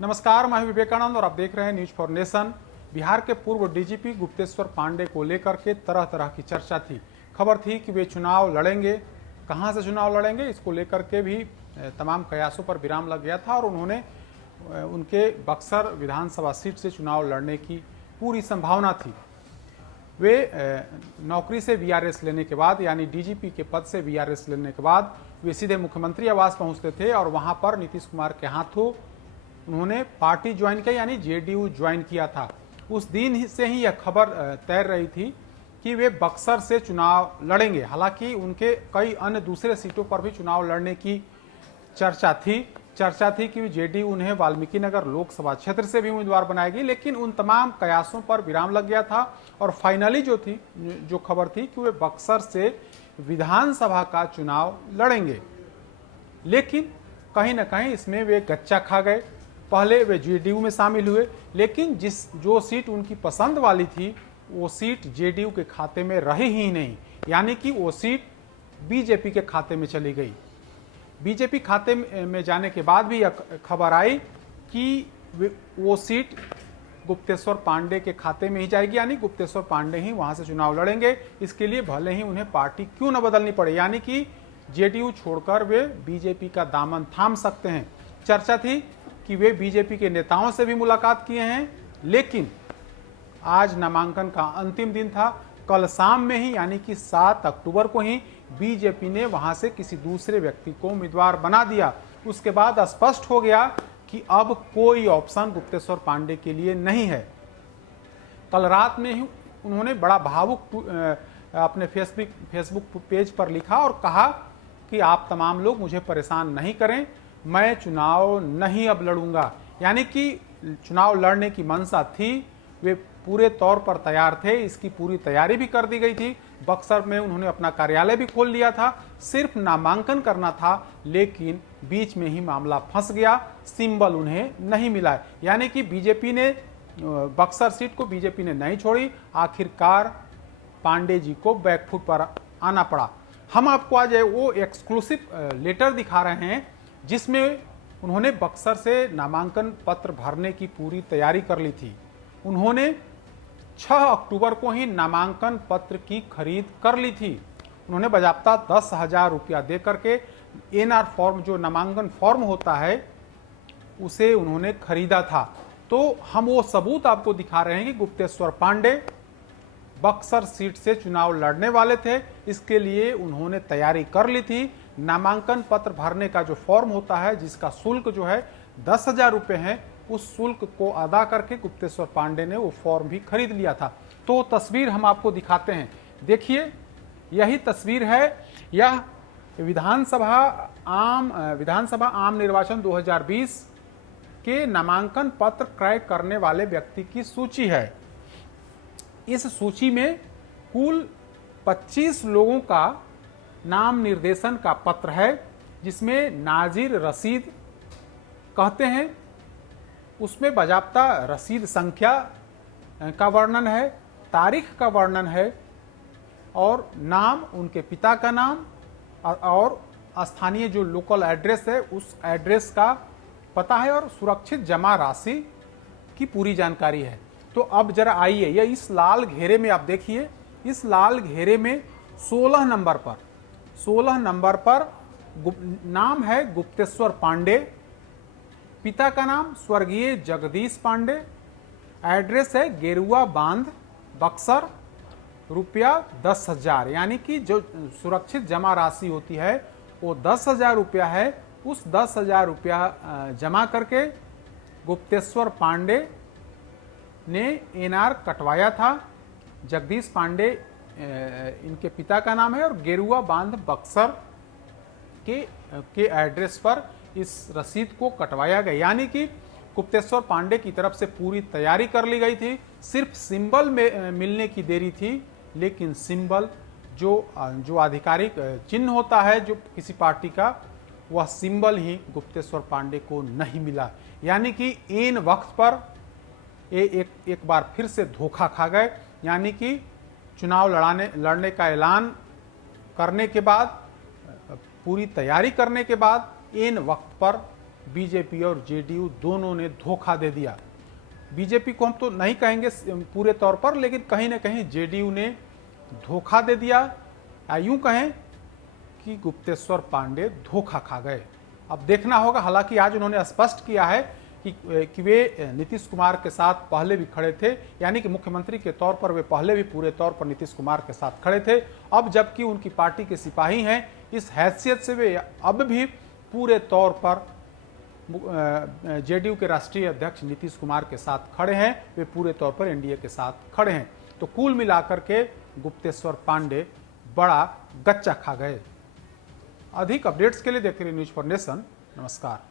नमस्कार, मैं विवेकानंद और आप देख रहे हैं न्यूज फॉर नेशन। बिहार के पूर्व डीजीपी गुप्तेश्वर पांडे को लेकर के तरह तरह की चर्चा थी। खबर थी कि वे चुनाव लड़ेंगे, कहां से चुनाव लड़ेंगे, इसको लेकर के भी तमाम कयासों पर विराम लग गया था और उन्होंने उनके बक्सर विधानसभा सीट से चुनाव लड़ने की पूरी संभावना थी। वे नौकरी से वीआरएस लेने के बाद, यानी डीजीपी के पद से वीआरएस लेने के बाद वे सीधे मुख्यमंत्री आवास पहुंचते थे और वहां पर नीतीश कुमार के हाथों उन्होंने पार्टी ज्वाइन किया, यानी जेडीयू ज्वाइन किया था। उस दिन से ही यह खबर तैर रही थी कि वे बक्सर से चुनाव लड़ेंगे। हालांकि उनके कई अन्य दूसरे सीटों पर भी चुनाव लड़ने की चर्चा थी कि जेडीयू उन्हें वाल्मीकि नगर लोकसभा क्षेत्र से भी उम्मीदवार बनाएगी, लेकिन उन तमाम कयासों पर विराम लग गया था और फाइनली जो खबर थी कि वे बक्सर से विधानसभा का चुनाव लड़ेंगे। लेकिन कहीं ना कहीं इसमें वे गच्चा खा गए। पहले वे जेडीयू में शामिल हुए, लेकिन जो सीट उनकी पसंद वाली थी वो सीट जेडीयू के खाते में रही ही नहीं, यानी कि वो सीट बीजेपी के खाते में चली गई। बीजेपी खाते में जाने के बाद भी यह खबर आई कि वो सीट गुप्तेश्वर पांडे के खाते में ही जाएगी, यानी गुप्तेश्वर पांडे ही वहां से चुनाव लड़ेंगे। इसके लिए भले ही उन्हें पार्टी क्यों न बदलनी पड़े, यानी कि जेडीयू छोड़कर वे बीजेपी का दामन थाम सकते हैं। चर्चा थी कि वे बीजेपी के नेताओं से भी मुलाकात किए हैं, लेकिन आज नामांकन का अंतिम दिन था। कल शाम में ही, यानी कि 7 अक्टूबर को ही बीजेपी ने वहां से किसी दूसरे व्यक्ति को उम्मीदवार बना दिया। उसके बाद स्पष्ट हो गया कि अब कोई ऑप्शन गुप्तेश्वर पांडे के लिए नहीं है। कल रात में ही उन्होंने बड़ा भावुक अपने फेसबुक पेज पर लिखा और कहा कि आप तमाम लोग मुझे परेशान नहीं करें, मैं चुनाव नहीं अब लड़ूंगा। यानी कि चुनाव लड़ने की मंशा थी, वे पूरे तौर पर तैयार थे, इसकी पूरी तैयारी भी कर दी गई थी। बक्सर में उन्होंने अपना कार्यालय भी खोल लिया था, सिर्फ नामांकन करना था, लेकिन बीच में ही मामला फंस गया, सिंबल उन्हें नहीं मिला। यानी कि बीजेपी ने बक्सर सीट को बीजेपी ने नहीं छोड़ी। आखिरकार पांडे जी को बैकफुट पर आना पड़ा। हम आपको आज वो एक्सक्लूसिव लेटर दिखा रहे हैं जिसमें उन्होंने बक्सर से नामांकन पत्र भरने की पूरी तैयारी कर ली थी। उन्होंने 6 अक्टूबर को ही नामांकन पत्र की खरीद कर ली थी। उन्होंने बाज़ाब्ता 10,000 रुपया दे करके एनआर फॉर्म, जो नामांकन फॉर्म होता है, उसे उन्होंने खरीदा था। तो हम वो सबूत आपको दिखा रहे हैं कि गुप्तेश्वर पांडे बक्सर सीट से चुनाव लड़ने वाले थे। इसके लिए उन्होंने तैयारी कर ली थी। नामांकन पत्र भरने का जो फॉर्म होता है, जिसका शुल्क जो है 10,000 रुपये है, उस शुल्क को अदा करके गुप्तेश्वर पांडे ने वो फॉर्म भी खरीद लिया था। तो तस्वीर हम आपको दिखाते हैं, देखिए यही तस्वीर है। यह विधानसभा आम निर्वाचन 2020 के नामांकन पत्र क्रय करने वाले व्यक्ति की सूची है। इस सूची में कुल 25 लोगों का नाम निर्देशन का पत्र है, जिसमें नाजिर रसीद कहते हैं। उसमें बाज़ाब्ता रसीद संख्या का वर्णन है, तारीख का वर्णन है और नाम, उनके पिता का नाम और स्थानीय जो लोकल एड्रेस है उस एड्रेस का पता है और सुरक्षित जमा राशि की पूरी जानकारी है। तो अब जरा आइए, यह इस लाल घेरे में आप देखिए, इस लाल घेरे में 16 नंबर पर नाम है गुप्तेश्वर पांडे, पिता का नाम स्वर्गीय जगदीश पांडे, एड्रेस है गेरुआ बांध बक्सर, रुपया 10,000, यानी कि जो सुरक्षित जमा राशि होती है वो 10,000 रुपया है। उस 10,000 रुपया जमा करके गुप्तेश्वर पांडे ने एनआर कटवाया था। जगदीश पांडे इनके पिता का नाम है और गेरुआ बांध बक्सर के एड्रेस पर इस रसीद को कटवाया गया। यानी कि गुप्तेश्वर पांडे की तरफ से पूरी तैयारी कर ली गई थी, सिर्फ सिंबल में मिलने की देरी थी। लेकिन सिंबल जो आधिकारिक चिन्ह होता है जो किसी पार्टी का, वह सिंबल ही गुप्तेश्वर पांडे को नहीं मिला। यानी कि इन वक्त पर एक बार फिर से धोखा खा गए। यानी कि चुनाव लड़ने का ऐलान करने के बाद, पूरी तैयारी करने के बाद इन वक्त पर बीजेपी और जेडीयू दोनों ने धोखा दे दिया। बीजेपी को हम तो नहीं कहेंगे पूरे तौर पर, लेकिन कहीं ना कहीं जेडीयू ने धोखा दे दिया। यूं कहें कि गुप्तेश्वर पांडे धोखा खा गए। अब देखना होगा, हालांकि आज उन्होंने स्पष्ट किया है कि वे नीतीश कुमार के साथ पहले भी खड़े थे, यानी कि मुख्यमंत्री के तौर पर वे पहले भी पूरे तौर पर नीतीश कुमार के साथ खड़े थे। अब जबकि उनकी पार्टी के सिपाही हैं, इस हैसियत से वे अब भी पूरे तौर पर जेडीयू के राष्ट्रीय अध्यक्ष नीतीश कुमार के साथ खड़े हैं, वे पूरे तौर पर एनडीए के साथ खड़े हैं। तो कुल मिलाकर के गुप्तेश्वर पांडे बड़ा गच्चा खा गए। अधिक अपडेट्स के लिए देखते रहिए न्यूज फॉर नेशन। नमस्कार।